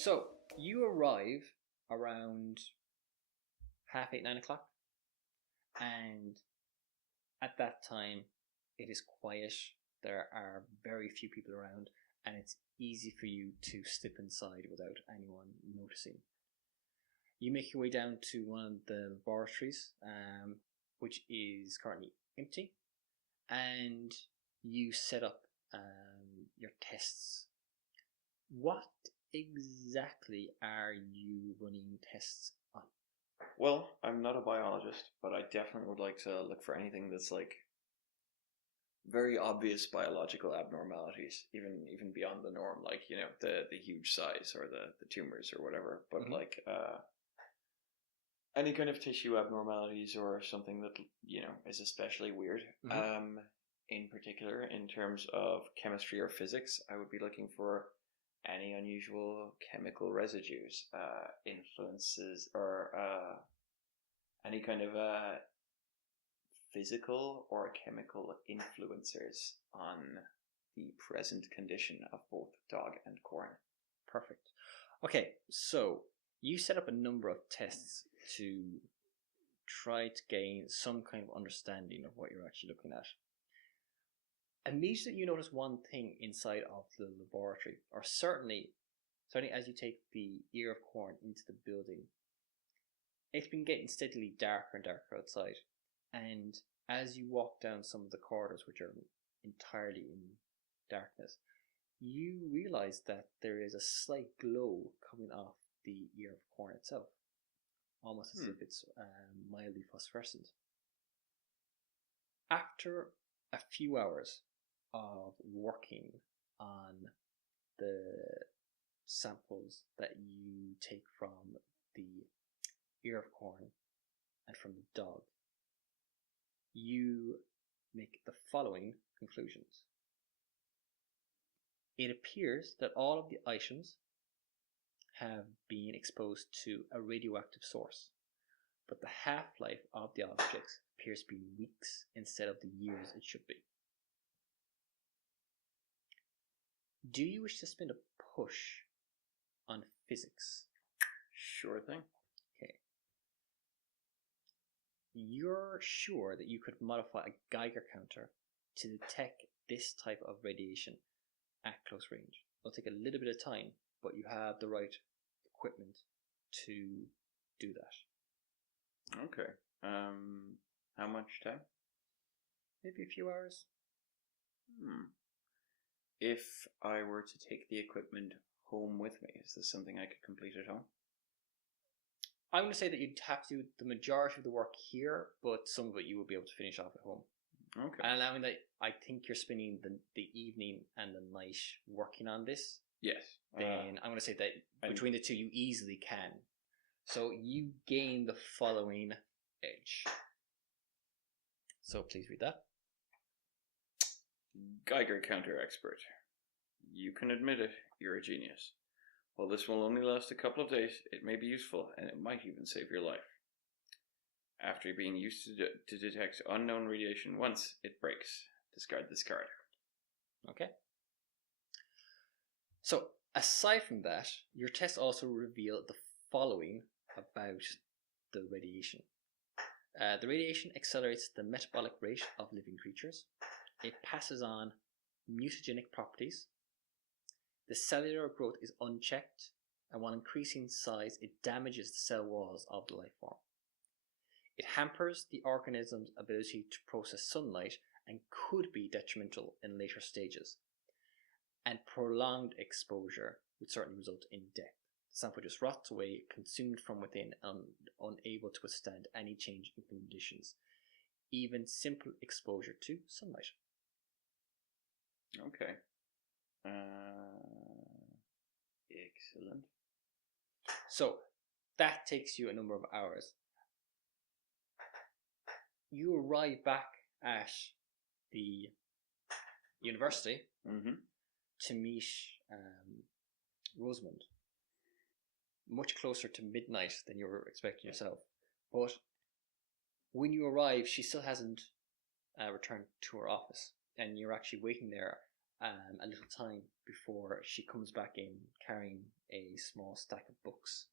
So you arrive around 8:30, 9 o'clock, and at that time it is quiet. There are very few people around, and it's easy for you to slip inside without anyone noticing. You make your way down to one of the laboratories, which is currently empty, and you set up your tests. What exactly are you running tests on? Well, I'm not a biologist, but I definitely would like to look for anything that's like very obvious biological abnormalities, even beyond the norm, like the huge size or the tumors or whatever. But Mhm. like any kind of tissue abnormalities or something that is especially weird. Mhm. In particular, in terms of chemistry or physics, I would be looking for any unusual chemical residues, influences, or any kind of physical or chemical influencers on the present condition of both dog and corn. Perfect. Okay, so you set up a number of tests to try to gain some kind of understanding of what you're actually looking at. Immediately, you notice one thing inside of the laboratory, or certainly as you take the ear of corn into the building. It's been getting steadily darker and darker outside, and as you walk down some of the corridors, which are entirely in darkness, you realize that there is a slight glow coming off the ear of corn itself, almost as Hmm. if it's mildly phosphorescent. After a few hours of working on the samples that you take from the ear of corn and from the dog, you make the following conclusions. It appears that all of the items have been exposed to a radioactive source, but the half-life of the objects appears to be weeks instead of the years it should be. Do you wish to spend a push on physics? Sure thing. Okay. You're sure that you could modify a Geiger counter to detect this type of radiation at close range. It'll take a little bit of time, but you have the right equipment to do that. Okay. How much time? Maybe a few hours. If I were to take the equipment home with me, is this something I could complete at home? I'm going to say that you'd have to do the majority of the work here, but some of it you will be able to finish off at home. Okay. And allowing that, I think you're spending the evening and the night working on this. Yes. Then I'm going to say that between the two, you easily can. So you gain the following edge. So please read that. Geiger counter expert. You can admit it, you're a genius. While this will only last a couple of days, it may be useful and it might even save your life. After being used to detect unknown radiation once, it breaks. Discard this card. Okay. So aside from that, your tests also reveal the following about the radiation. The radiation accelerates the metabolic rate of living creatures. It passes on mutagenic properties. The cellular growth is unchecked, and while increasing size, it damages the cell walls of the life form. It hampers the organism's ability to process sunlight and could be detrimental in later stages. And prolonged exposure would certainly result in death. The sample just rots away, consumed from within, and unable to withstand any change in conditions, even simple exposure to sunlight. Okay. Excellent. So that takes you a number of hours. You arrive back at the university to meet Rosamund much closer to midnight than you were expecting yourself. But when you arrive, she still hasn't returned to her office, and you're actually waiting there a little time before she comes back in carrying a small stack of books.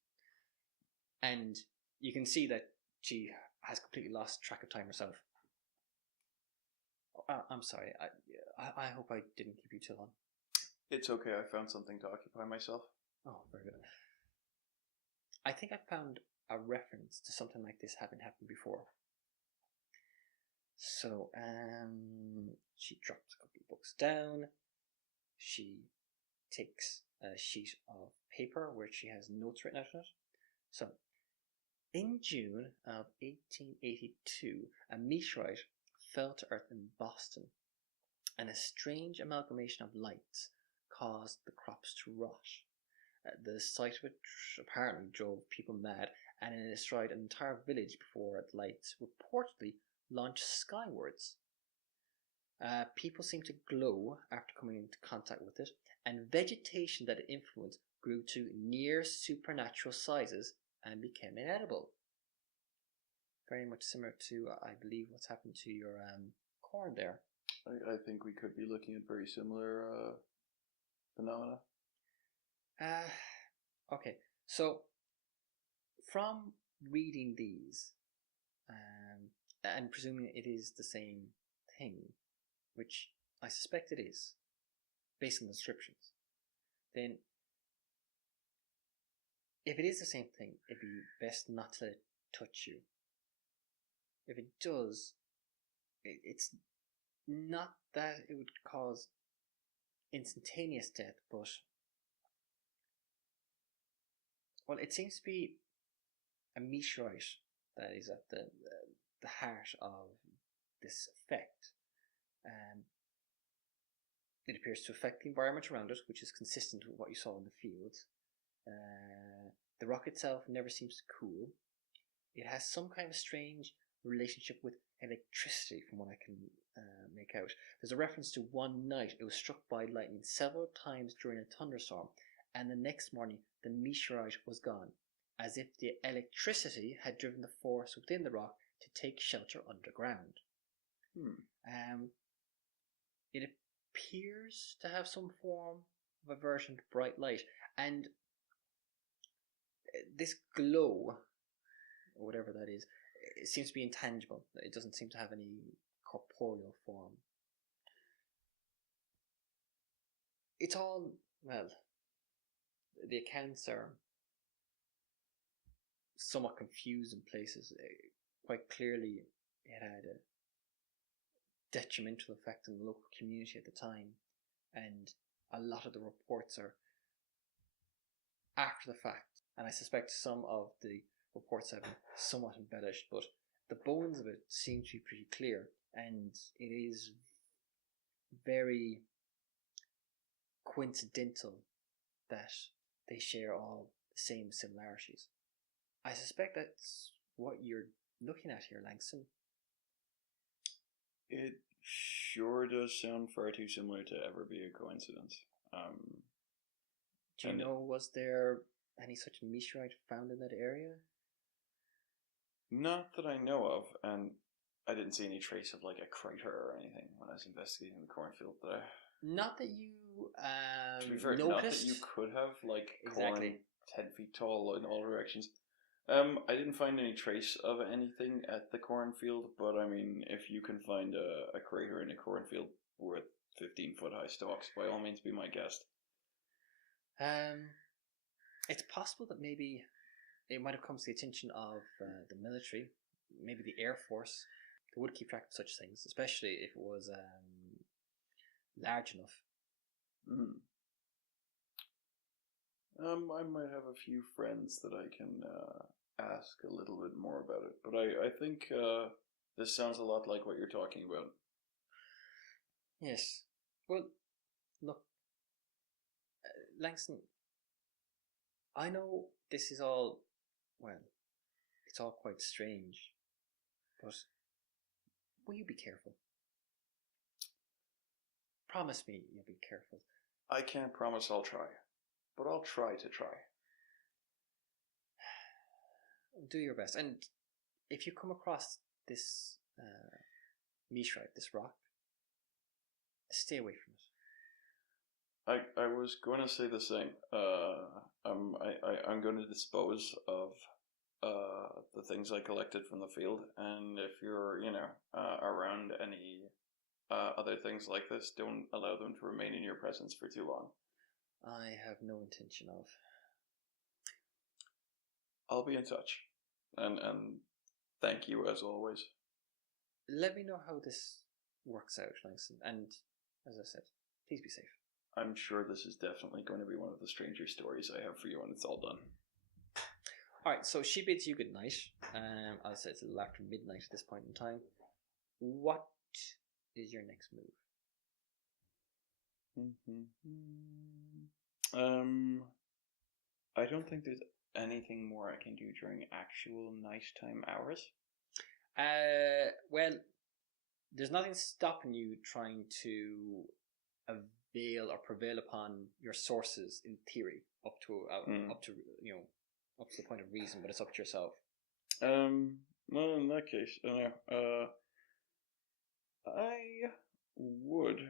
And you can see that she has completely lost track of time herself. I'm sorry. I hope I didn't keep you too long. It's okay. I found something to occupy myself. Oh, very good. I think I found a reference to something like this having happened before. So, she drops a couple of books down. She takes a sheet of paper where she has notes written out on it. So, in June of 1882, a meteorite fell to Earth in Boston, and a strange amalgamation of lights caused the crops to rot. The sight of it apparently drove people mad, and it destroyed an entire village before the lights reportedly launched skywards. People seemed to glow after coming into contact with it, and vegetation that it influenced grew to near supernatural sizes and became inedible. Very much similar to, I believe, what's happened to your corn there. I think we could be looking at very similar phenomena. Okay, so from reading these, and presuming it is the same thing, which I suspect it is, based on the descriptions, then if it is the same thing, it'd be best not to let it touch you. If it does, it's not that it would cause instantaneous death, but well, it seems to be a meteorite that is at the heart of this effect. It appears to affect the environment around it, which is consistent with what you saw in the fields. The rock itself never seems to cool. It has some kind of strange relationship with electricity, from what I can make out. There's a reference to one night it was struck by lightning several times during a thunderstorm, and the next morning the meteorite was gone, as if the electricity had driven the force within the rock to take shelter underground. It appears to have some form of aversion to bright light, and this glow, or whatever that is, it seems to be intangible. It doesn't seem to have any corporeal form. It's all, well, the accounts are somewhat confused in places. Quite clearly, it had a detrimental effect on the local community at the time, and a lot of the reports are after the fact, and I suspect some of the reports have been somewhat embellished, but the bones of it seem to be pretty clear, and it is very coincidental that they share all the same similarities. I suspect that's what you're looking at here, Langston. It sure does sound far too similar to ever be a coincidence. Do you know, was there any such meteorite found in that area? Not that I know of, and I didn't see any trace of like a crater or anything when I was investigating the cornfield there. Not that you to be fair, noticed. not that you could have like Exactly. corn 10 feet tall in all directions. I didn't find any trace of anything at the cornfield, but I mean, if you can find a crater in a cornfield with 15-foot high stalks, by all means, be my guest. It's possible that maybe it might have come to the attention of the military, maybe the Air Force. They would keep track of such things, especially if it was large enough. I might have a few friends that I can ask a little bit more about it, but I think this sounds a lot like what you're talking about. Yes. Well, look, Langston, I know this is all, well, it's all quite strange, but will you be careful? Promise me you'll be careful. I can't promise I'll try, but I'll try to try. Do your best, and if you come across this meteorite, this rock, stay away from it. I was going to say the same. I'm going to dispose of the things I collected from the field, and if you're around any other things like this, don't allow them to remain in your presence for too long. I have no intention of. I'll be in touch, and thank you as always. Let me know how this works out, Langston, and as I said, please be safe. I'm sure this is definitely going to be one of the stranger stories I have for you when it's all done. Alright, so she bids you good night. As I said, it's a little after midnight at this point in time. What is your next move? I don't think there's anything more I can do during actual nighttime hours. Well, there's nothing stopping you trying to avail or prevail upon your sources in theory up to the point of reason, but it's up to yourself. Well, in that case, I would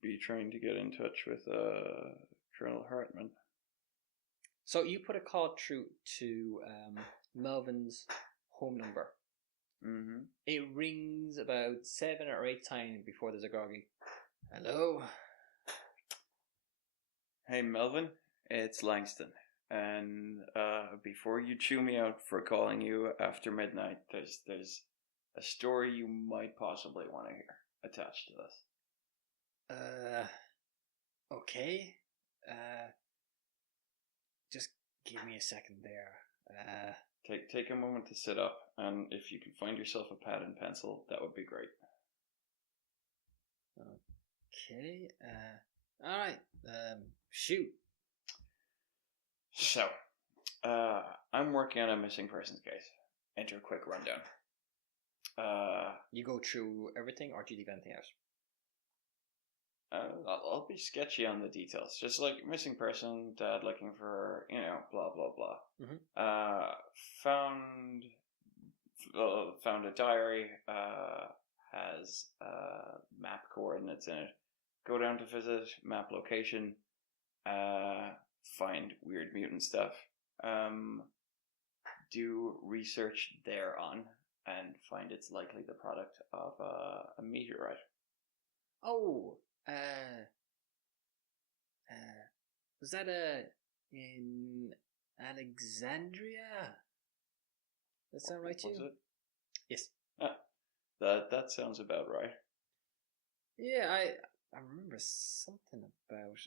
be trying to get in touch with Colonel Hartman. So you put a call through to Melvin's home number. Mm-hmm. It rings about 7 or 8 times before there's a groggy hello. Hey Melvin, it's Langston. And before you chew me out for calling you after midnight, there's a story you might possibly want to hear attached to this. Okay. Just give me a second there. Take a moment to sit up, and if you can find yourself a pad and pencil, that would be great. Okay. Alright. Shoot. So, I'm working on a missing persons case. Enter a quick rundown. You go through everything, or do you leave anything out? I'll be sketchy on the details. Just like missing person, dad looking for, blah blah blah. Mm-hmm. Found a diary. Has map coordinates in it. Go down to visit, map location. Find weird mutant stuff. Do research thereon and find it's likely the product of a meteorite. Oh, was that in Alexandria? That sound right to you? Was it? Yes. That sounds about right. Yeah, I remember something about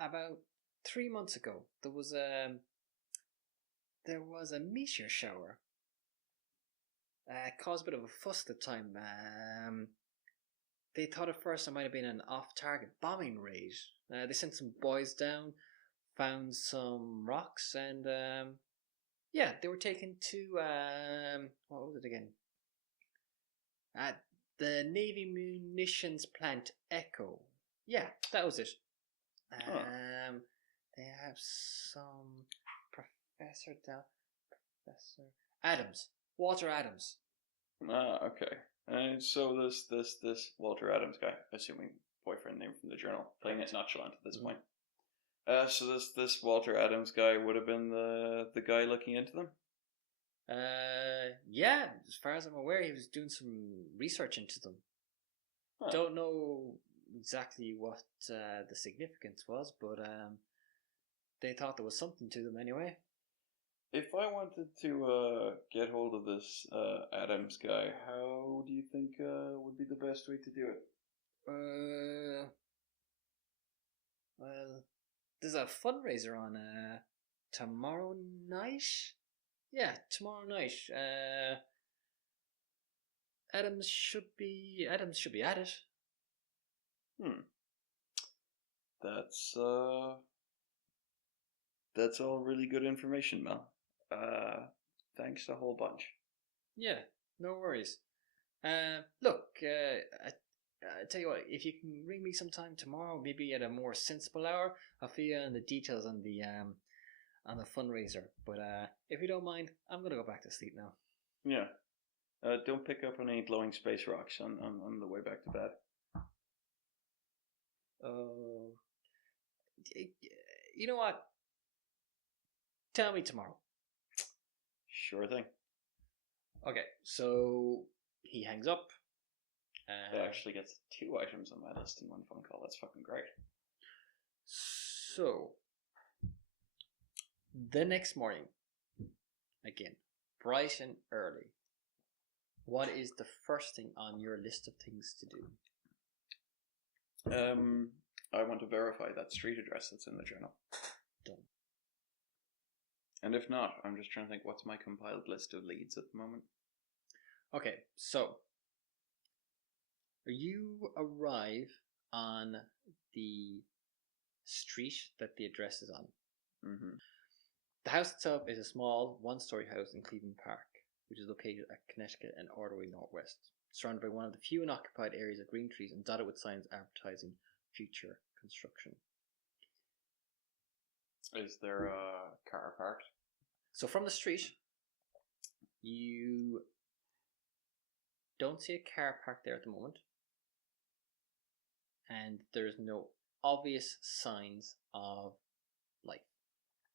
about 3 months ago there was a meteor shower. Caused a bit of a fuss at the time. They thought at first it might have been an off-target bombing raid. They sent some boys down, found some rocks, and they were taken to what was it again? At the Navy munitions plant Echo. Yeah, that was it. They have some Professor Adams, Walter Adams. Okay. And so this Walter Adams guy, assuming boyfriend name from the journal, playing it nonchalant at this point. So this Walter Adams guy would have been the guy looking into them? Yeah, as far as I'm aware, he was doing some research into them. Huh. Don't know exactly what the significance was, but they thought there was something to them anyway. If I wanted to get hold of this Adams guy, how do you think would be the best way to do it? Well, there's a fundraiser on tomorrow night. Yeah, tomorrow night. Adams should be at it. That's all really good information, Mel. Thanks a whole bunch. Yeah, no worries. Look, I tell you what, if you can ring me sometime tomorrow, maybe at a more sensible hour, I'll fill you in the details on the fundraiser. But if you don't mind, I'm gonna go back to sleep now. Yeah. Don't pick up any glowing space rocks on the way back to bed. You know what? Tell me tomorrow. Sure thing. Okay, so he hangs up. That actually gets 2 items on my list in one phone call. That's fucking great. So, the next morning, again, bright and early, what is the first thing on your list of things to do? I want to verify that street address that's in the journal. Done. And if not, I'm just trying to think what's my compiled list of leads at the moment. Okay, so you arrive on the street that the address is on. Mm-hmm. The house itself is a small one-story house in Cleveland Park, which is located at Connecticut and Ordway Northwest, surrounded by one of the few unoccupied areas of green trees and dotted with signs advertising future construction. Is there a car parked? So from the street, you don't see a car parked there at the moment, and there's no obvious signs of life,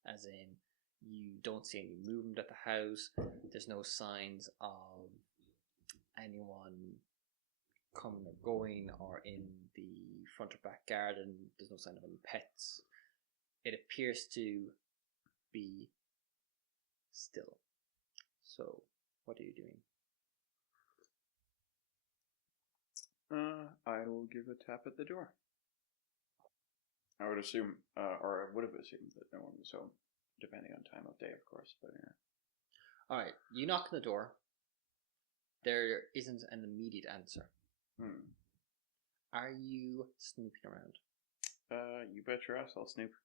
as in you don't see any movement at the house. There's no signs of anyone coming or going, or in the front or back garden. There's no sign of any pets. It appears to be still. So, what are you doing? I will give a tap at the door. I would assume, or I would have assumed that no one was home, depending on time of day, of course. But yeah. Alright, you knock on the door. There isn't an immediate answer. Are you snooping around? You bet your ass I'll snoop.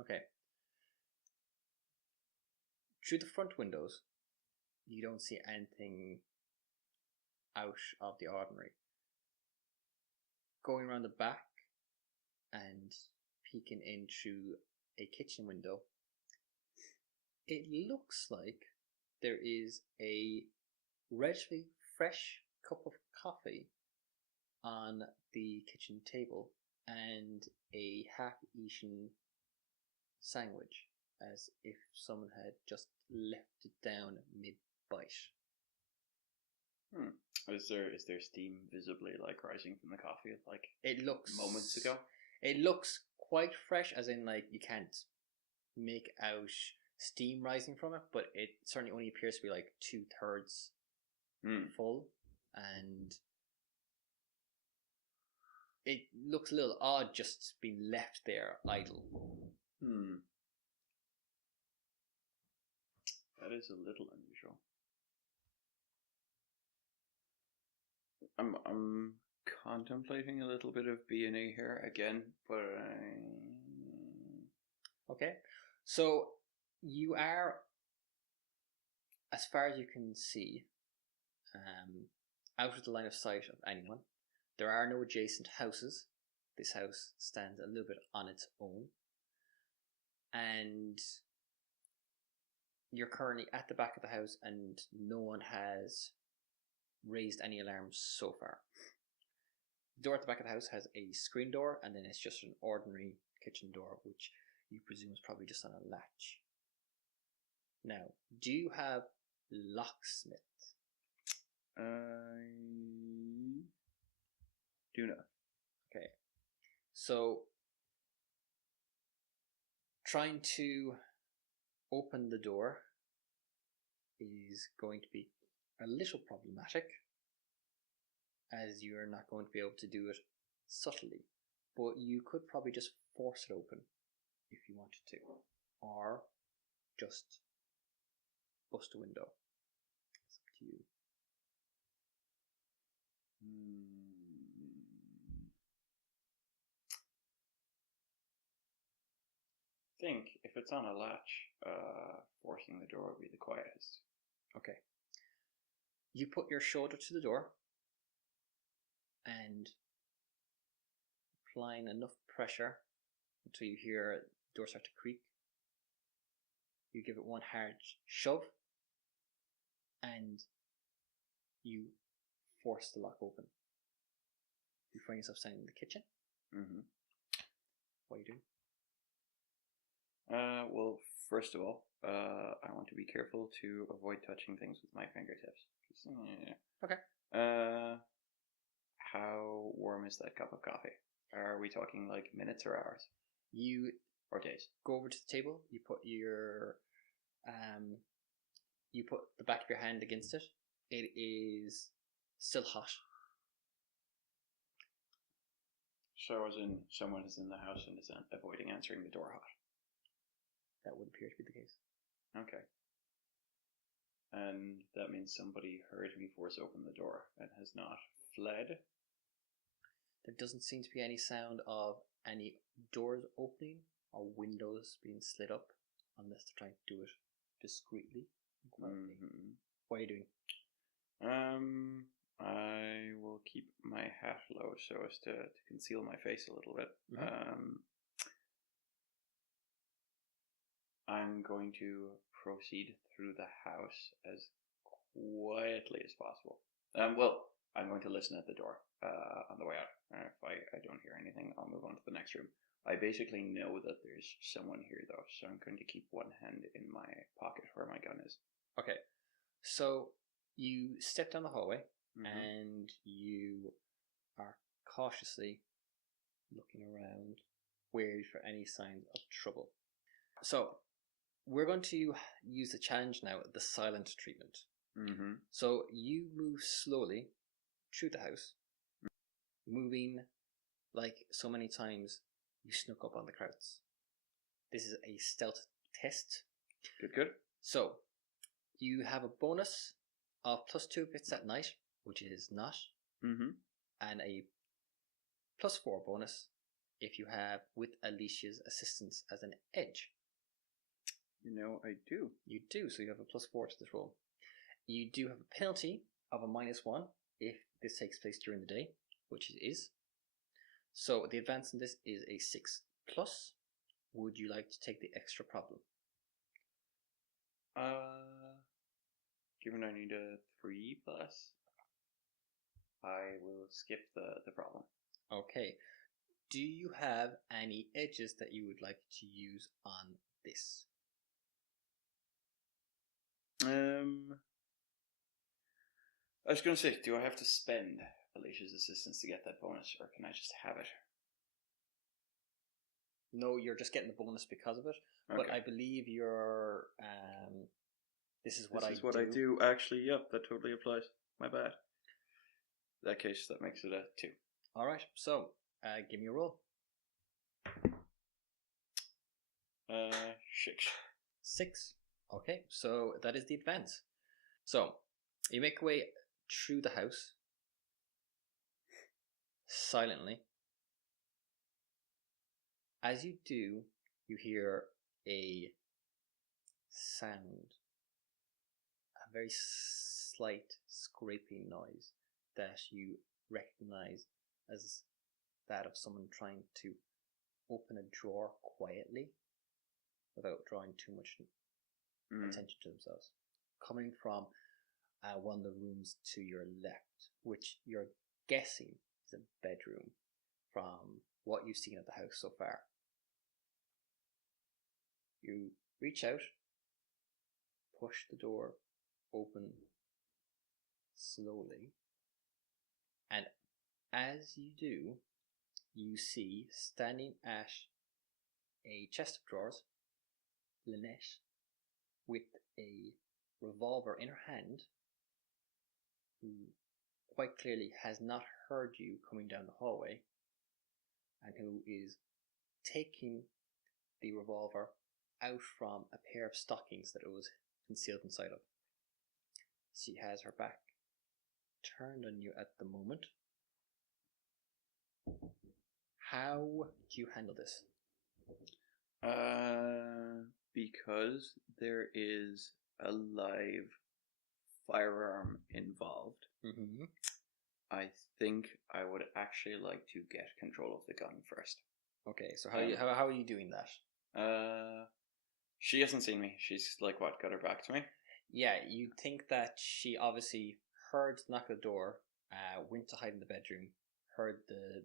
Okay. Through the front windows, you don't see anything out of the ordinary. Going around the back and peeking in through a kitchen window, it looks like there is a relatively fresh cup of coffee on the kitchen table and a half-eaten sandwich, as if someone had just left it down mid-bite. Is there steam visibly like rising from the coffee like it looks moments ago? It looks quite fresh, as in like you can't make out steam rising from it, but it certainly only appears to be like 2/3 full, and it looks a little odd just being left there idle. That is a little unusual. I'm contemplating a little bit of B&E here again, but Okay, so you are, as far as you can see, out of the line of sight of anyone. There are no adjacent houses. This house stands a little bit on its own, and you're currently at the back of the house, and no one has raised any alarms so far. The door at the back of the house has a screen door, and then it's just an ordinary kitchen door, which you presume is probably just on a latch. Now, do you have locksmith? I do not. Okay, so trying to open the door is going to be a little problematic, as you're not going to be able to do it subtly, but you could probably just force it open if you wanted to, or just bust a window. It's up to you. I think if it's on a latch, forcing the door would be the quietest. Okay. You put your shoulder to the door and applying enough pressure until you hear the door start to creak. You give it one hard shove and you force the lock open. You find yourself standing in the kitchen. What are you doing? Well, first of all, I want to be careful to avoid touching things with my fingertips. Okay. How warm is that cup of coffee? Are we talking like minutes or hours? You Or days? go over to the table. You put the back of your hand against it. It is still hot. So as in someone is in the house and is avoiding answering the door hot. That would appear to be the case. Okay. And that means somebody heard me force open the door and has not fled. There doesn't seem to be any sound of any doors opening or windows being slid up, unless they're trying to do it discreetly and quietly. Mm-hmm. What are you doing? I will keep my hat low so as to conceal my face a little bit. Mm-hmm. I'm going to proceed through the house as quietly as possible. Well, I'm going to listen at the door on the way out. If I don't hear anything, I'll move on to the next room. I basically know that there's someone here, though, so I'm going to keep one hand in my pocket where my gun is. Okay, so you step down the hallway, Mm-hmm. and you are cautiously looking around, wary for any signs of trouble. So, we're going to use the challenge now, the silent treatment. Mm-hmm. So, you move slowly through the house, moving like so many times you snuck up on the Krauts. This is a stealth test. Good. So, you have a bonus of +2 if it's at night, which it is not, Mm-hmm. and a +4 bonus if you have, with Alicia's assistance, as an edge. You know, I do. You do, so you have a +4 to this roll. You do have a penalty of a -1 if this takes place during the day, which it is. So the advance in this is a 6+. Would you like to take the extra problem? Given I need a 3+, I will skip the problem. Okay. Do you have any edges that you would like to use on this? I was going to say, do I have to spend Alicia's assistance to get that bonus, or can I just have it? No, you're just getting the bonus because of it. Okay. But I believe you're. This is what I do. Actually, yep, that totally applies. My bad. In that case, that makes it a 2. All right. So, give me a roll. 6. 6. Okay. So that is the advance. So you make your way through the house silently. As you do, you hear a sound, a very slight scraping noise that you recognize as that of someone trying to open a drawer quietly without drawing too much attention to themselves. Coming from one of the rooms to your left, which you're guessing is a bedroom from what you've seen of the house so far. You reach out, push the door open slowly, and as you do, you see standing at a chest of drawers, Lynette, with a revolver in her hand, who quite clearly has not heard you coming down the hallway, and who is taking the revolver out from a pair of stockings that it was concealed inside of. She has her back turned on you at the moment. How do you handle this? Because there is a live firearm involved, I think I would actually like to get control of the gun first. Okay, so how are you doing that? She hasn't seen me. She's like, what, got her back to me? Yeah, you'd think that she obviously heard the knock at the door, went to hide in the bedroom, heard the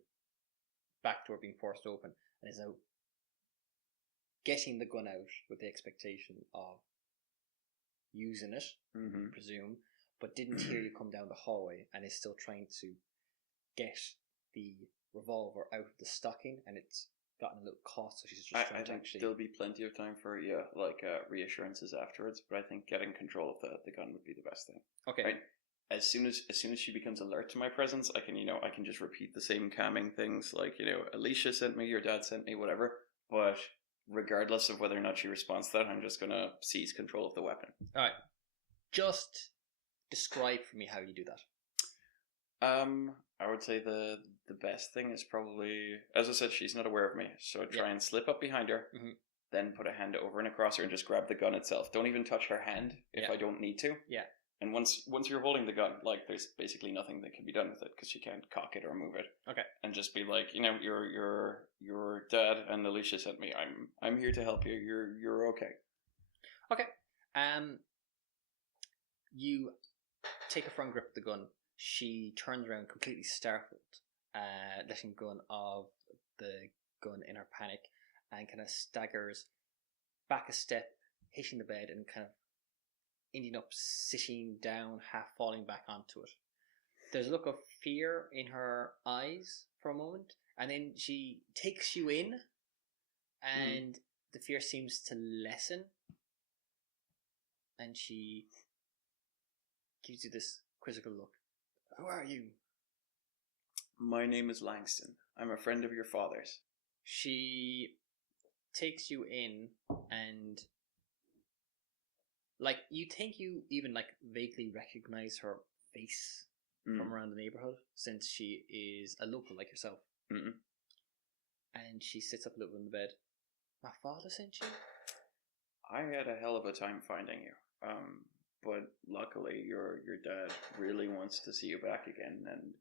back door being forced open, and is now getting the gun out with the expectation of using it, Mm-hmm. I presume, but didn't hear you come down the hallway and is still trying to get the revolver out of the stocking, and it's gotten a little caught, so she's just trying I to think actually... there'll be plenty of time for reassurances afterwards, but I think getting control of the gun would be the best thing. Okay. Right? As soon as she becomes alert to my presence, I can just repeat the same calming things like, Alicia sent me, your dad sent me, whatever. But regardless of whether or not she responds to that, I'm just gonna seize control of the weapon. All right. Just describe for me how you do that. I would say the best thing is probably, as I said, she's not aware of me, so try and slip up behind her, then put a hand over and across her and just grab the gun itself. Don't even touch her hand if I don't need to. Yeah. And once you're holding the gun, like, there's basically nothing that can be done with it because she can't cock it or move it. Okay. And just be like, your dad and Alicia sent me. I'm here to help you. You're okay. Okay. You take a firm grip of the gun. She turns around completely startled, letting go of the gun in her panic, and kind of staggers back a step, hitting the bed, and kind of ending up sitting down, half falling back onto it. There's a look of fear in her eyes for a moment, and then she takes you in, and the fear seems to lessen, and she gives you this quizzical look. Who are you? My name is Langston. I'm a friend of your father's. She takes you in, and like, you think you even like vaguely recognize her face from around the neighborhood, since she is a local like yourself. Mm-mm. And she sits up a little in the bed. My father sent you? I had a hell of a time finding you. But luckily your dad really wants to see you back again, and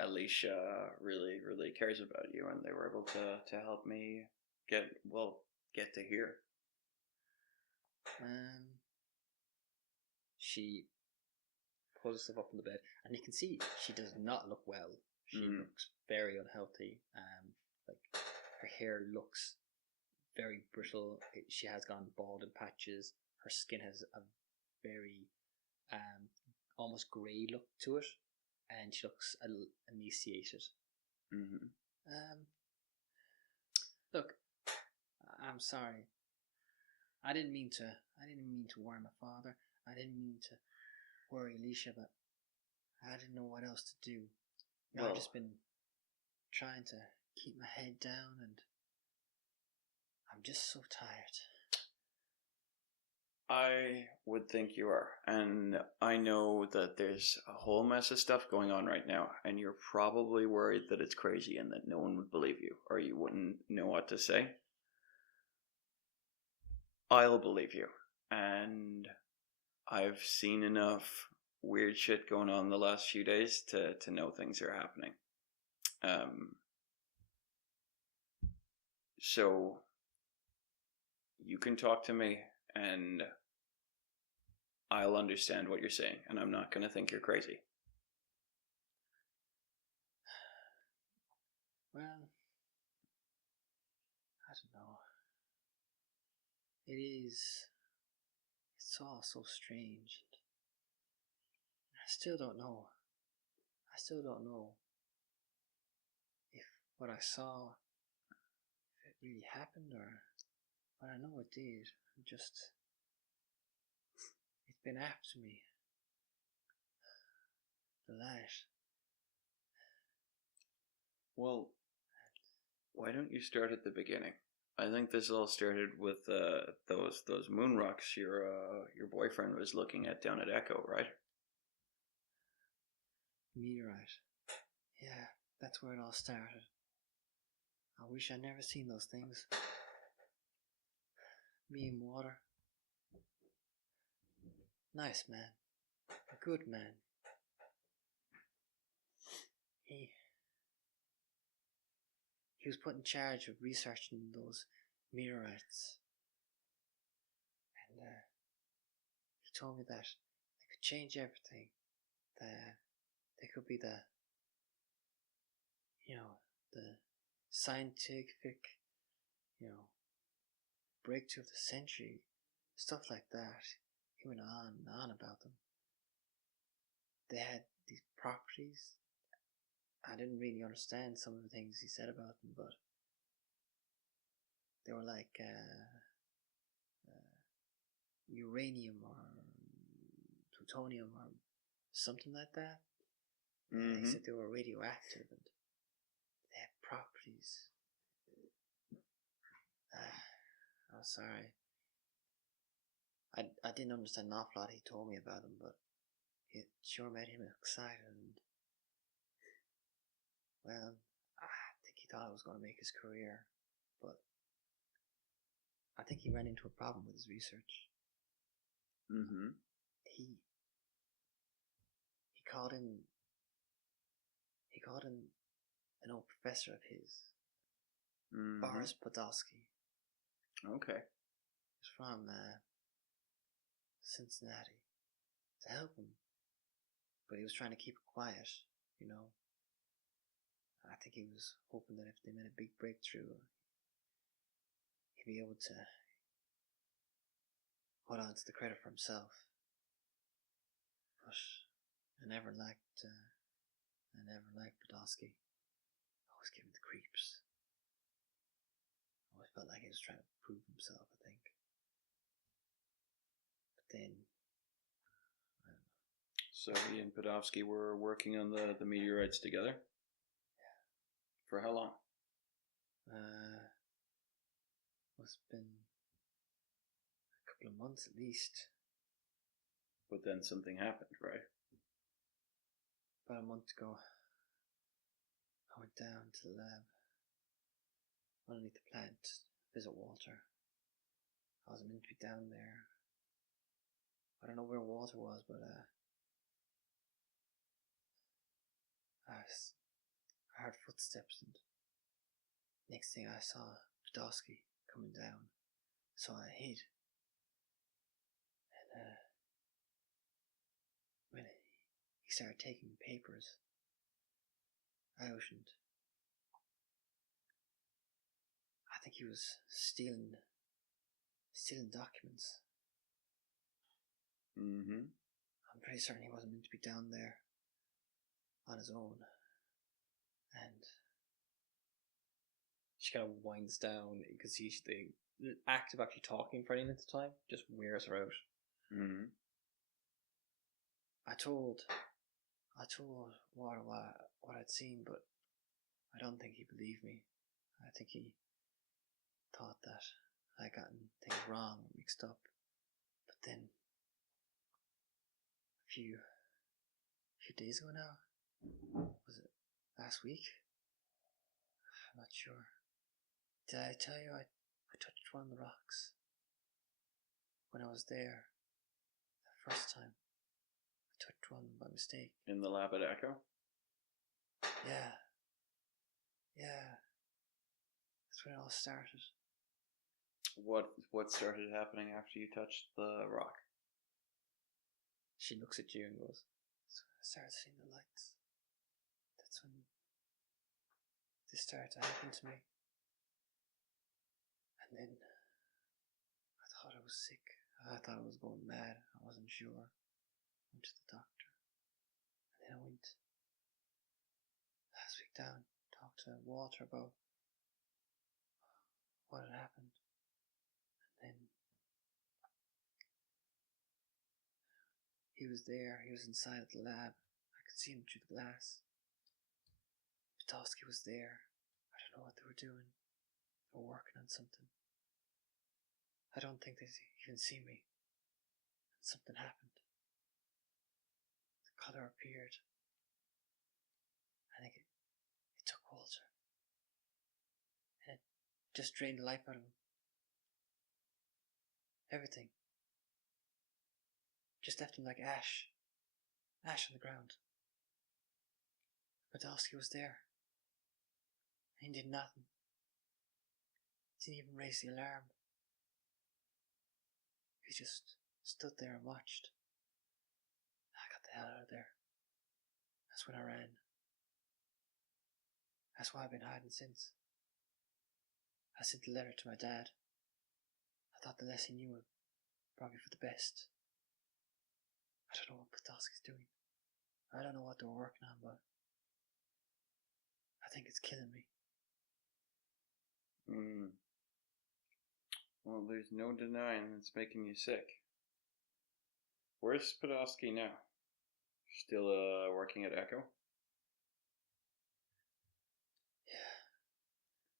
Alicia really, really cares about you, and they were able to help me get to here. She pulls herself up in the bed, and you can see she does not look well. She looks very unhealthy. Like, her hair looks very brittle. She has gone bald in patches. Her skin has a very almost grey look to it, and she looks a little emaciated. Look, I'm sorry. I didn't mean to worry my father. I didn't mean to worry Alicia, but I didn't know what else to do. I've just been trying to keep my head down, and I'm just so tired. I would think you are, and I know that there's a whole mess of stuff going on right now, and you're probably worried that it's crazy and that no one would believe you, or you wouldn't know what to say. I'll believe you, and I've seen enough weird shit going on the last few days to know things are happening. So you can talk to me, and I'll understand what you're saying, and I'm not going to think you're crazy. Well, I don't know. It's all so strange. I still don't know. If what I saw, if it really happened, or but I know it did. It's been after me. The light. Well, why don't you start at the beginning? I think this all started with those moon rocks your boyfriend was looking at down at Echo, right? Meteorite. Yeah, that's where it all started. I wish I'd never seen those things. Me and water. Nice man. A good man. He was put in charge of researching those meteorites. And he told me that they could change everything. That they could be the scientific, breakthrough of the century, stuff like that. He went on and on about them. They had these properties. I didn't really understand some of the things he said about them, but they were like uranium or plutonium or something like that. He said they were radioactive and they had properties. I'm sorry. I didn't understand an awful lot he told me about them, but it sure made him excited. And well, I think he thought I was going to make his career, but I think he ran into a problem with his research. He called in an old professor of his, Boris Podolsky. Okay. He's from Cincinnati, to help him, but he was trying to keep it quiet, you know. I think he was hoping that if they made a big breakthrough, he'd be able to hold on to the credit for himself. But I never liked Podolsky. I always gave him the creeps. I always felt like he was trying to prove himself, I think. But then, I don't know. So he and Podolsky were working on the meteorites together? Yeah. For how long? Must have been a couple of months at least. But then something happened, right? About a month ago, I went down to the lab underneath the plant to visit Walter. I was meant to be down there. I don't know where Walter was, but I heard footsteps, and next thing I saw Podolsky coming down, so I hid. And when he started taking papers out, and I think he was stealing documents. I'm pretty certain he wasn't meant to be down there on his own. And she kind of winds down. You can see the act of actually talking for any length of time just wears her out. I told Walter what I'd seen, but I don't think he believed me. I think he thought that I'd gotten things wrong or mixed up. But then a few days ago now, was it last week? I'm not sure. Did I tell you I touched one of the rocks when I was there the first time? I touched one by mistake. In the lab at Echo? Yeah. That's when it all started. What started happening after you touched the rock? She looks at you and goes, "So I started seeing the lights. That's when this started to happen to me. And then I thought I was sick. I thought I was going mad. I wasn't sure. I went to the doctor. And then I went last week down, talked to Walter about what had happened. And then he was there. He was inside of the lab. I could see him through the glass. Podolsky was there. I don't know what they were doing. They were working on something. I don't think they even see me. And something happened. The color appeared. I think it took Walter. And it just drained the life out of him. Everything. Just left him like ash. Ash on the ground. Podolsky was there. And he did nothing. He didn't even raise the alarm. He just stood there and watched. I got the hell out of there. That's when I ran. That's why I've been hiding since. I sent a letter to my dad. thought the less he knew would probably for the best. I don't know what Petoskey's doing. I don't know what they're working on, but I think it's killing me. Well, there's no denying it's making you sick. Where's Podolsky now? Still working at Echo?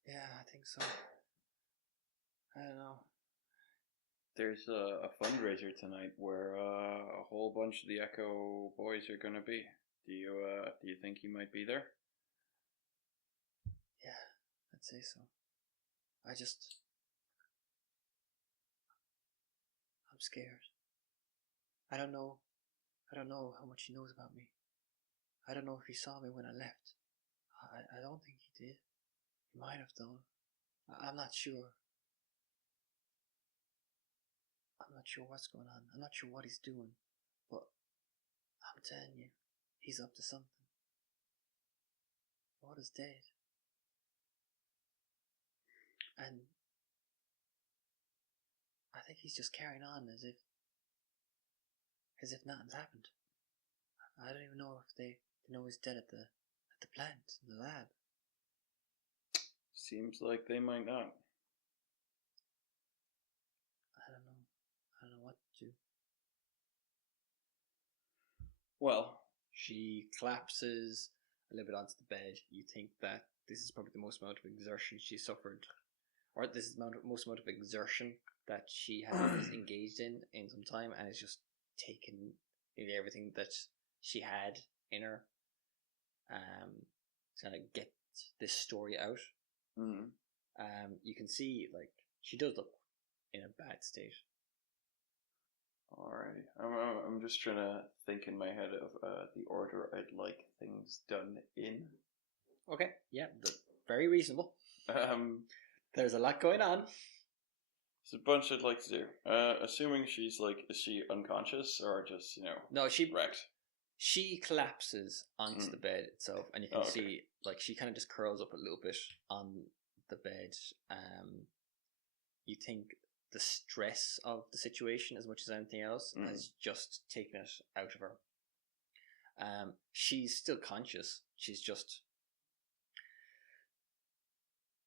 Yeah, I think so. I don't know. There's a fundraiser tonight where a whole bunch of the Echo boys are gonna be. Do you think you might be there? Yeah, I'd say so. I'm scared. I don't know how much he knows about me. I don't know if he saw me when I left. I don't think he did. He might have done. I'm not sure. I'm not sure what's going on. I'm not sure what he's doing. But I'm telling you, he's up to something. Water's dead. And I think he's just carrying on as if nothing's happened. I don't even know if they know he's dead at the plant, in the lab. Seems like they might not. I don't know what to do. Well, she collapses a little bit onto the bed. You think that this is probably the most amount of exertion she suffered, or this is the most amount of exertion that she has engaged in some time, and it's just taken nearly everything that she had in her to kind of get this story out. You can see, like, she does look in a bad state. Alright, I'm just trying to think in my head of the order I'd like things done in. Okay, yeah, very reasonable. There's a lot going on. There's a bunch I'd like to do. Assuming she's is she unconscious or just, No, she wrecked? She collapses onto the bed itself, and you can see, like, she kind of just curls up a little bit on the bed. You think the stress of the situation, as much as anything else, has just taken it out of her. She's still conscious. She's just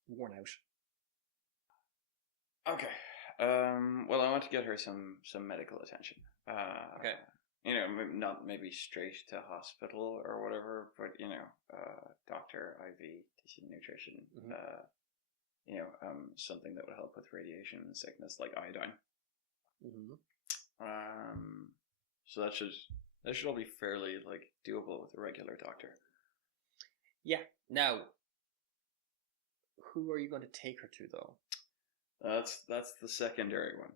worn out. Okay. Well, I want to get her some medical attention. Okay. Not maybe straight to hospital or whatever, but doctor, IV, decent nutrition, something that would help with radiation sickness, like iodine. So that should all be fairly doable with a regular doctor. Yeah. Now, who are you going to take her to, though? That's the secondary one.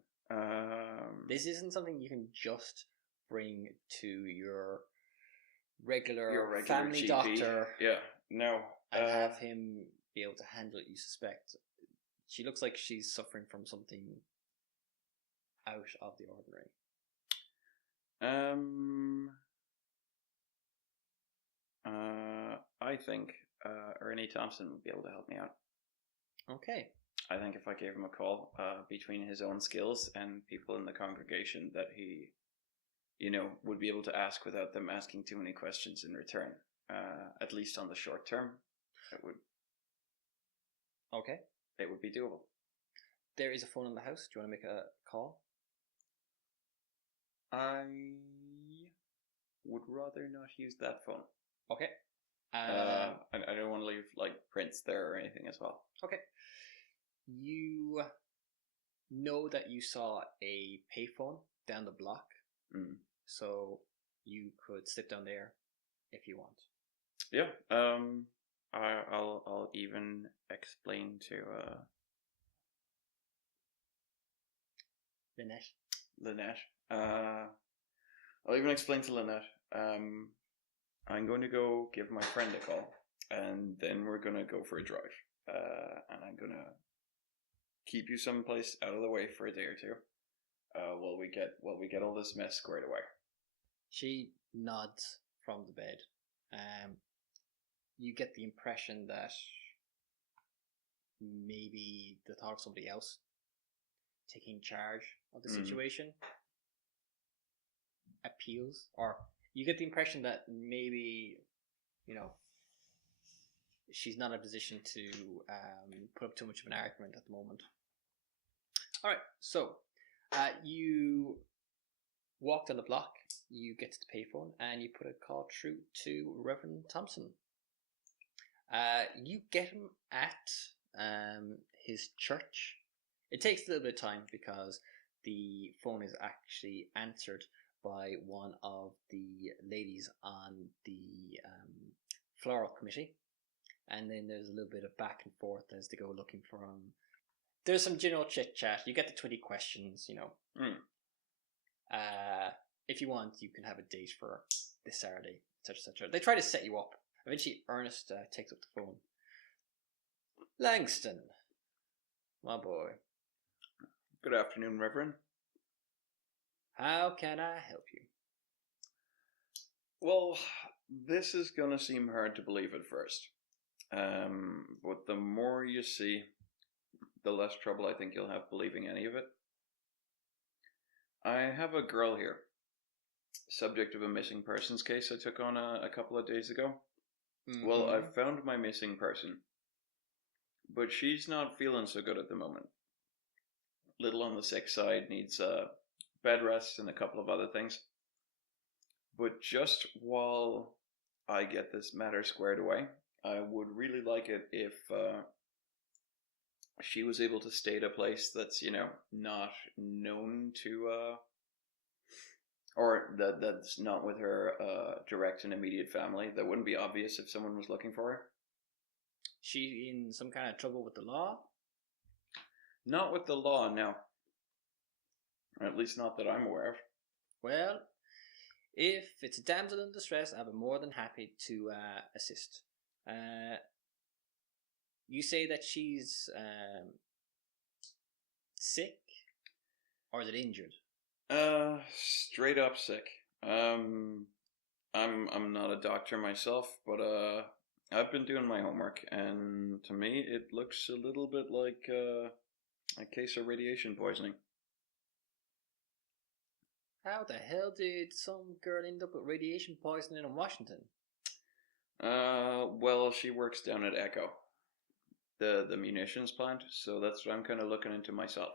This isn't something you can just bring to your regular family GP. Doctor. Yeah, no. And have him be able to handle it, you suspect. She looks like she's suffering from something out of the ordinary. I think Ernie Thompson would be able to help me out. Okay. I think if I gave him a call, between his own skills and people in the congregation that he, would be able to ask without them asking too many questions in return, at least on the short term, it would. Okay. It would be doable. There is a phone in the house. Do you want to make a call? I would rather not use that phone. Okay. I don't want to leave prints there or anything as well. Okay. You know that you saw a payphone down the block, so you could slip down there if you want. Yeah. I'll even explain to Lynette. I'll even explain to Lynette. I'm going to go give my friend a call, and then we're going to go for a drive. And I'm going to keep you someplace out of the way for a day or two, while we get all this mess squared away. She nods from the bed. You get the impression that maybe the thought of somebody else taking charge of the situation, appeals, or you get the impression that maybe, she's not in a position to put up too much of an argument at the moment. All right, so you walk down the block, you get to the payphone, and you put a call through to Reverend Thompson. You get him at his church. It takes a little bit of time because the phone is actually answered by one of the ladies on the floral committee, and then there's a little bit of back and forth as they go looking for him. There's some general chit chat. You get the 20 questions, if you want, you can have a date for this Saturday, etc. They try to set you up. Eventually, Ernest takes up the phone. Langston, my boy. Good afternoon, Reverend. How can I help you? Well, this is going to seem hard to believe at first. But the more you see, the less trouble I think you'll have believing any of it. I have a girl here, subject of a missing persons case I took on a couple of days ago. Mm-hmm. Well, I've found my missing person, but she's not feeling so good at the moment. Little on the sick side, needs bed rest and a couple of other things. But just while I get this matter squared away, I would really like it if she was able to stay at a place that's, not known to, or that's not with her direct and immediate family. That wouldn't be obvious if someone was looking for her. She in some kind of trouble with the law? Not with the law, no. At least not that I'm aware of. Well, if it's a damsel in distress, I'll be more than happy to assist. You say that she's sick, or is it injured? Straight up sick. I'm not a doctor myself, but I've been doing my homework, and to me it looks a little bit like a case of radiation poisoning. How the hell did some girl end up with radiation poisoning in Washington? Well, she works down at Echo, the munitions plant, so that's what I'm kind of looking into myself.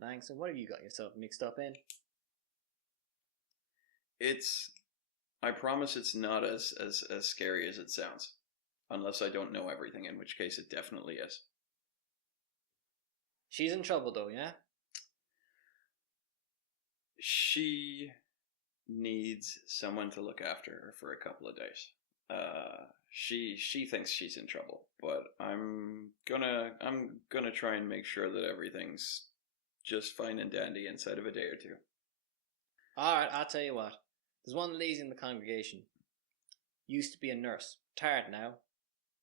Langston, what have you got yourself mixed up in? I promise it's not as scary as it sounds. Unless I don't know everything, in which case it definitely is. She's in trouble though, yeah? She needs someone to look after her for a couple of days. She thinks she's in trouble, but I'm gonna try and make sure that everything's just fine and dandy inside of a day or two. Alright, I'll tell you what. There's one lady in the congregation. Used to be a nurse. Tired now.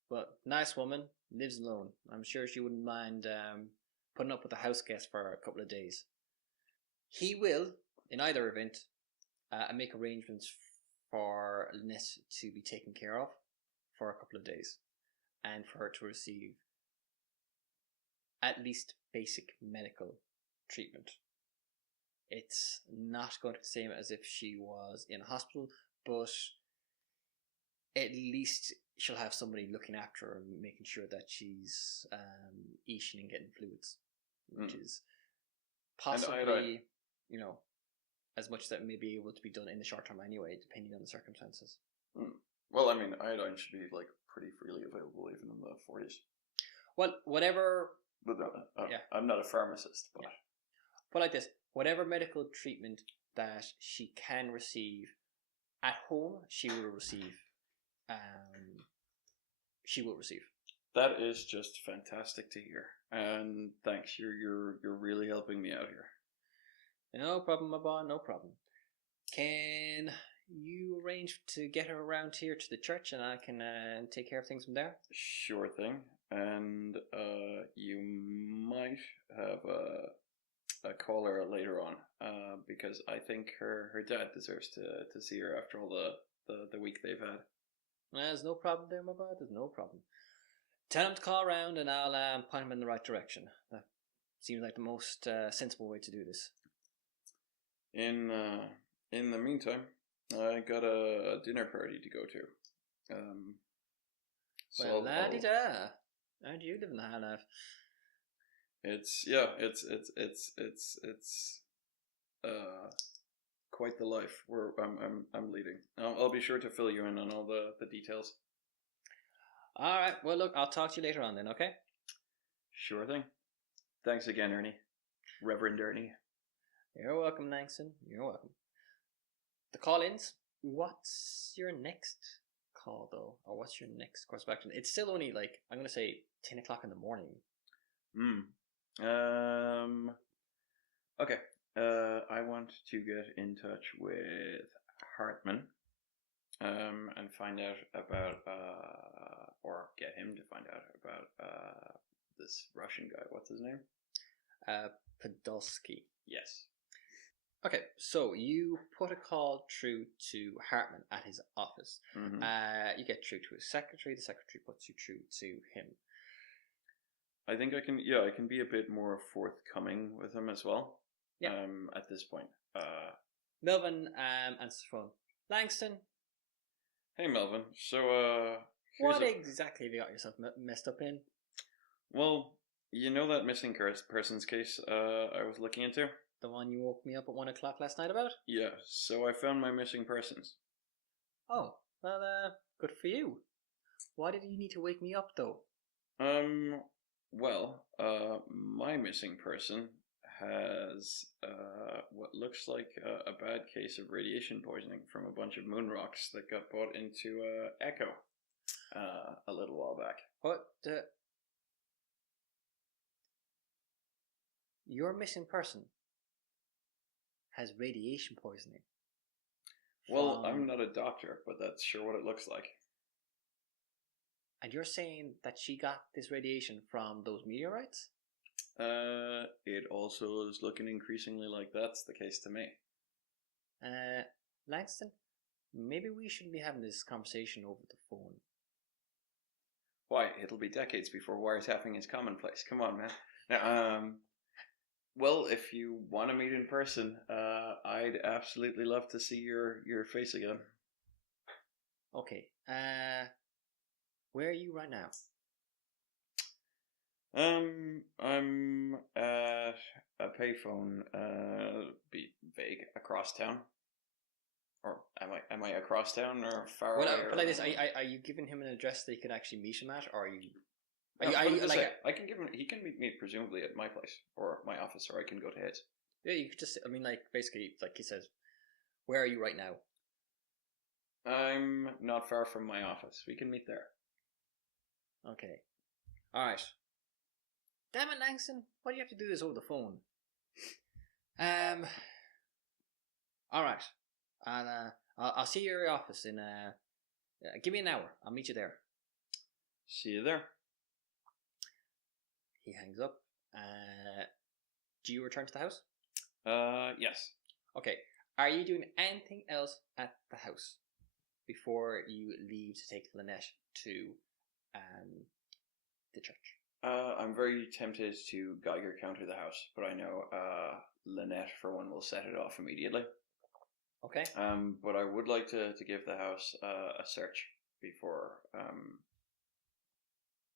But nice woman. Lives alone. I'm sure she wouldn't mind putting up with a house guest for a couple of days. He will, in either event, make arrangements for Lynette to be taken care of for a couple of days. And for her to receive at least basic medical treatment. It's not going to be the same as if she was in a hospital, but at least she'll have somebody looking after her and making sure that she's eating and getting fluids, which is possibly, as much as that may be able to be done in the short term anyway, depending on the circumstances. Well, I mean, iodine should be pretty freely available even in the 40s. Well, whatever. But no, I'm not a pharmacist, but. Yeah. But like this, whatever medical treatment that she can receive at home, she will receive. That is just fantastic to hear, and thanks. You're really helping me out here. No problem, my boy. No problem. Can you arrange to get her around here to the church, and I can take care of things from there? Sure thing. And you might have a caller later on, because I think her dad deserves to see her after all the week they've had. There's no problem there, my boy. There's no problem. Tell him to call around, and I'll point him in the right direction. Seems like the most sensible way to do this. In the meantime, I got a dinner party to go to. Well, la-di-da. How do you live in the high life? It's quite the life where I'm leading. I'll be sure to fill you in on all the details. All right. Well, look, I'll talk to you later on then. Okay. Sure thing. Thanks again, Ernie. Reverend Ernie. You're welcome, Langston. You're welcome. The call-ins. What's your next call, though? Or what's your next course of action? It's still only, like, I'm going to say 10 o'clock in the morning. Okay. I want to get in touch with Hartman and find out about, or get him to find out about this Russian guy. What's his name? Podolsky. Yes. Okay, so you put a call through to Hartman at his office. Mm-hmm. You get through to his secretary. The secretary puts you through to him. I think I can be a bit more forthcoming with him as well. Yeah. At this point. Melvin answers the phone. Langston. Hey, Melvin. So, what exactly have you got yourself messed up in? Well, you know that missing persons case I was looking into? The one you woke me up at 1 o'clock last night about? Yeah, so I found my missing persons. Oh, well, good for you. Why did you need to wake me up, though? Well, my missing person has what looks like a bad case of radiation poisoning from a bunch of moon rocks that got brought into Echo a little while back. What? Your missing person has radiation poisoning. Well, I'm not a doctor, but that's sure what it looks like. And you're saying that she got this radiation from those meteorites? It also is looking increasingly like that's the case to me. Langston, maybe we shouldn't be having this conversation over the phone. Why? It'll be decades before wiretapping is commonplace. Come on, man. Now, well, if you want to meet in person, I'd absolutely love to see your face again. Okay. Where are you right now? I'm at a payphone. Be vague, across town. Or am I across town or far away? Well, like this, are you giving him an address that he could actually meet him at, or are you? I can give him. He can meet me presumably at my place or my office, or I can go to his. Yeah, you could just. I mean, like basically, like he says, where are you right now? I'm not far from my office. We can meet there. Okay. All right. Damn it, Langston! Why do you have to do this over the phone? All right. I'll see you at your office in give me an hour. I'll meet you there. See you there. He hangs up. Do you return to the house? Yes. Okay. Are you doing anything else at the house before you leave to take Lynette to the church? I'm very tempted to Geiger counter the house, but I know Lynette, for one, will set it off immediately. Okay. But I would like to give the house a search before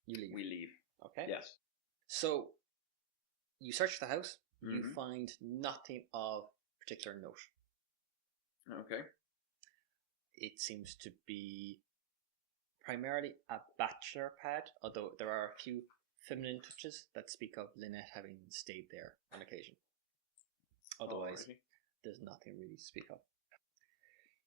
we leave. Okay. Yes. So you search the house. Mm-hmm. You find nothing of particular note. Okay. It seems to be primarily a bachelor pad, although there are a few feminine touches that speak of Lynette having stayed there on occasion. Otherwise, there's nothing really to speak of.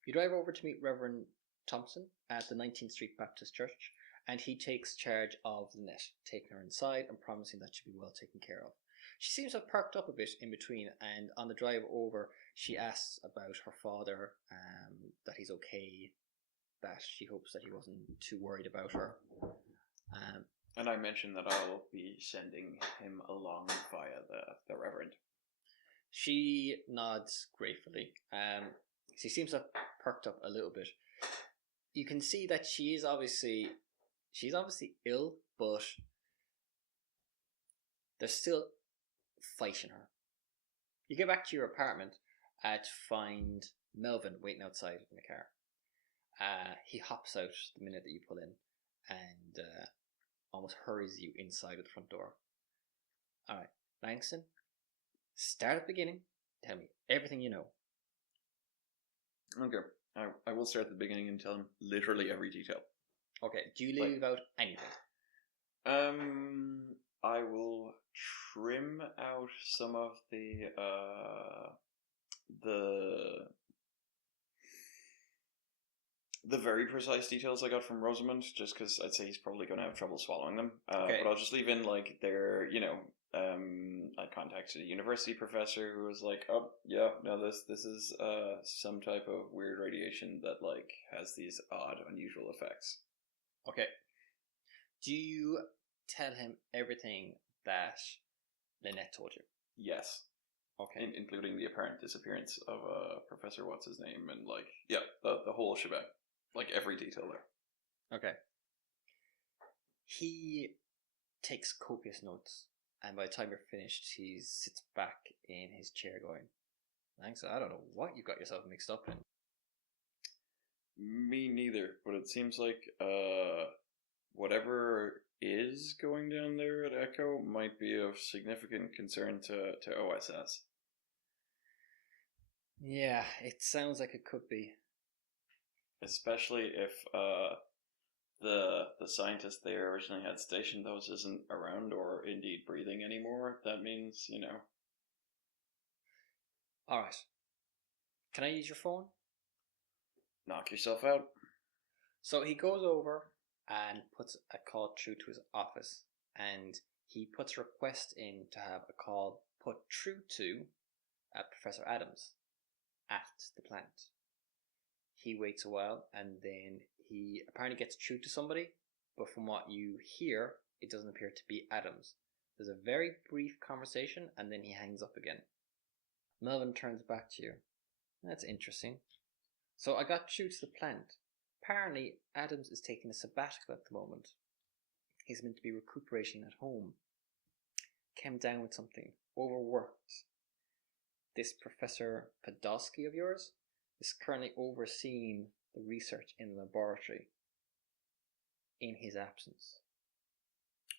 You drive over to meet Reverend Thompson at the 19th Street Baptist Church, and he takes charge of Lynette, taking her inside and promising that she'll be well taken care of. She seems to have perked up a bit in between, and on the drive over, she asks about her father, that he's okay, that she hopes that he wasn't too worried about her. And I mentioned that I'll be sending him along via the Reverend. She nods gratefully. She seems to have perked up a little bit. You can see that she's obviously ill, but there's still fighting her. You get back to your apartment to find Melvin waiting outside in the car. He hops out the minute that you pull in and almost hurries you inside of the front door. Alright, Langston, start at the beginning. Tell me everything you know. Okay, I will start at the beginning and tell him literally every detail. Okay, do you leave out anything? I will trim out some of the very precise details I got from Rosamund, just because I'd say he's probably going to have trouble swallowing them. Okay. But I'll just leave in like their, I contacted a university professor who was like, oh yeah, no, this is some type of weird radiation that like has these odd, unusual effects. Okay. Do you tell him everything that Lynette told you? Yes. Okay. Including the apparent disappearance of Professor What's his name and like the whole shebang, like every detail there. Okay. He takes copious notes, and by the time you're finished, he sits back in his chair going, "Thanks, I don't know what you got yourself mixed up in." Me neither, but it seems like whatever is going down there at Echo might be of significant concern to OSS. Yeah, it sounds like it could be. Especially if the scientist they originally had stationed those isn't around or indeed breathing anymore. That means, Alright. Can I use your phone? Knock yourself out. So he goes over and puts a call through to his office, and he puts a request in to have a call put through to Professor Adams at the plant. He waits a while, and then he apparently gets through to somebody, but from what you hear, it doesn't appear to be Adams. There's a very brief conversation, and then he hangs up again. Melvin turns back to you. That's interesting. So I got through to the plant. Apparently, Adams is taking a sabbatical at the moment. He's meant to be recuperating at home. Came down with something. Overworked. This Professor Podolsky of yours is currently overseeing the research in the laboratory in his absence.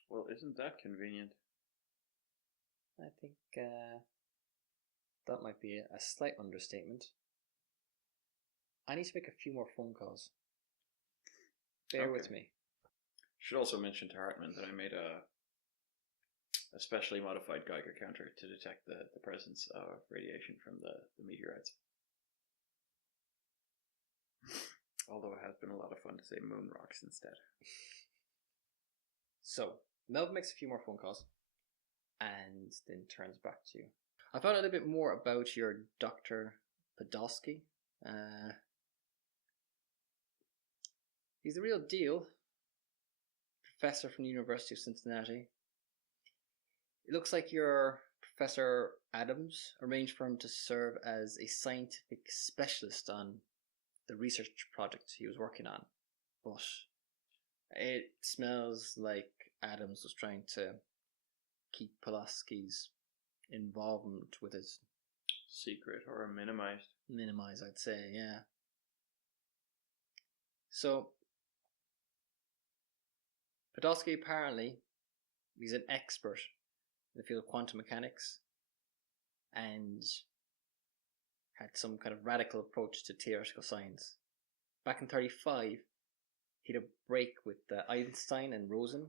Well, isn't that convenient? I think that might be a slight understatement. I need to make a few more phone calls. Bear with me. Should also mention to Hartman that I made a specially modified Geiger counter to detect the presence of radiation from the meteorites. Although it has been a lot of fun to say moon rocks instead. So, Melvin makes a few more phone calls and then turns back to you. I found out a little bit more about your Dr. Podolsky. He's the real deal. Professor from the University of Cincinnati. It looks like your Professor Adams arranged for him to serve as a scientific specialist on the research project he was working on. But it smells like Adams was trying to keep Podolsky's involvement with it secret or minimized. Minimized, I'd say, yeah. So, Podolsky apparently, he's an expert in the field of quantum mechanics and had some kind of radical approach to theoretical science. Back in 1935, he had a break with Einstein and Rosen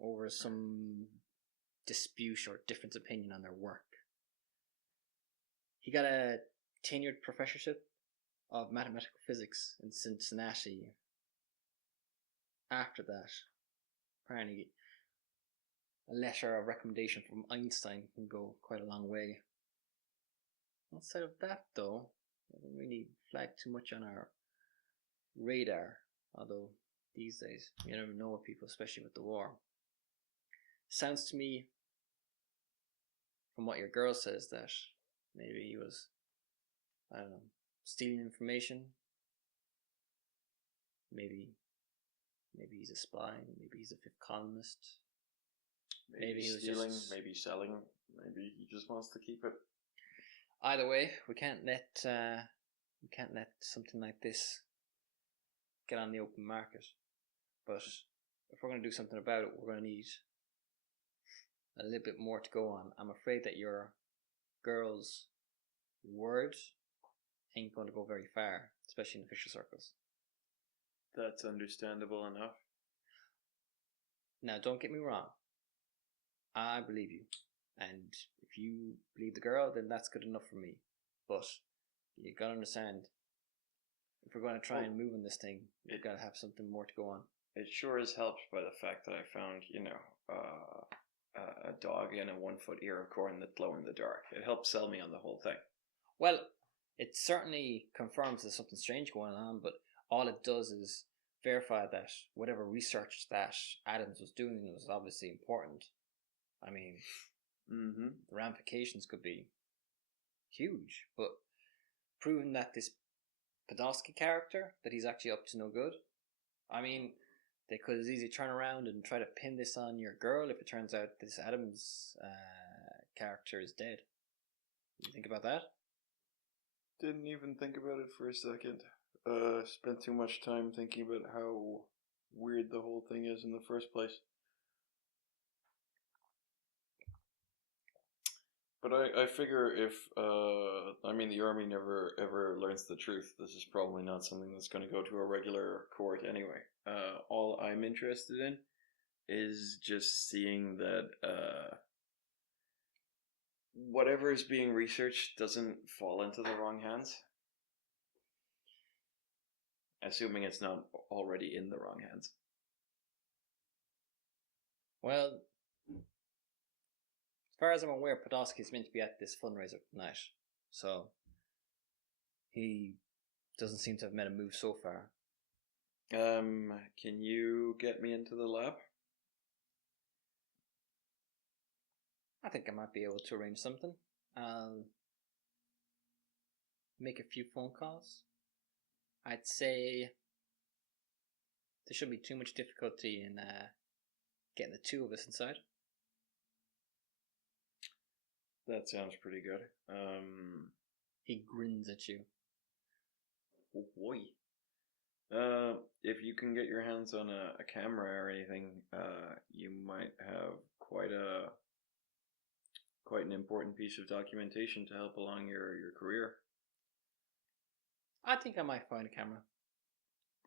over some dispute or difference of opinion on their work. He got a tenured professorship of mathematical physics in Cincinnati. After that, apparently a letter of recommendation from Einstein can go quite a long way. Outside of that, though, it doesn't really flag too much on our radar, although these days you never know with people, especially with the war. Sounds to me, from what your girl says, that maybe he was, I don't know, stealing information. Maybe he's a spy. Maybe he's a fifth columnist. Maybe he was stealing, maybe selling Maybe he just wants to keep it. Either way, we can't let something like this get on the open market. But if we're going to do something about it, we're going to need a little bit more to go on. I'm afraid that your girl's word ain't going to go very far, especially in official circles. That's understandable enough. Now, don't get me wrong. I believe you. And if you believe the girl, then that's good enough for me. But you got to understand, if we're going to try and move on this thing, we've got to have something more to go on. It sure is helped by the fact that I found, a dog and a 1-foot ear of corn that glow in the dark. It helped sell me on the whole thing. Well, it certainly confirms there's something strange going on, but all it does is verify that whatever research that Adams was doing was obviously important. I mean, the ramifications could be huge, but proving that this Podolsky character, that he's actually up to no good, I mean, they could as easily turn around and try to pin this on your girl if it turns out this Adams character is dead. You think about that? Didn't even think about it for a second. Spent too much time thinking about how weird the whole thing is in the first place. But I figure if, the army never ever learns the truth, this is probably not something that's going to go to a regular court anyway. All I'm interested in is just seeing that, whatever is being researched doesn't fall into the wrong hands. Assuming it's not already in the wrong hands. Well, as far as I'm aware, Podolsky is meant to be at this fundraiser tonight, so he doesn't seem to have made a move so far. Can you get me into the lab? I think I might be able to arrange something. I'll make a few phone calls. I'd say there shouldn't be too much difficulty in getting the two of us inside. That sounds pretty good. He grins at you. Oh boy. If you can get your hands on a camera or anything, you might have quite an important piece of documentation to help along your career. I think I might find a camera.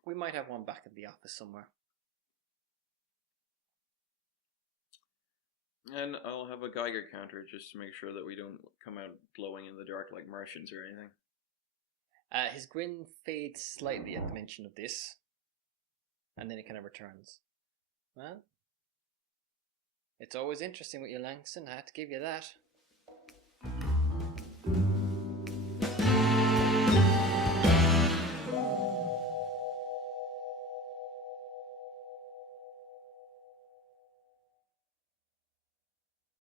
We might have one back at the office somewhere. And I'll have a Geiger counter just to make sure that we don't come out glowing in the dark like Martians or anything. His grin fades slightly at the mention of this, and then it kind of returns. Well, it's always interesting with you, Langston. I have to give you that.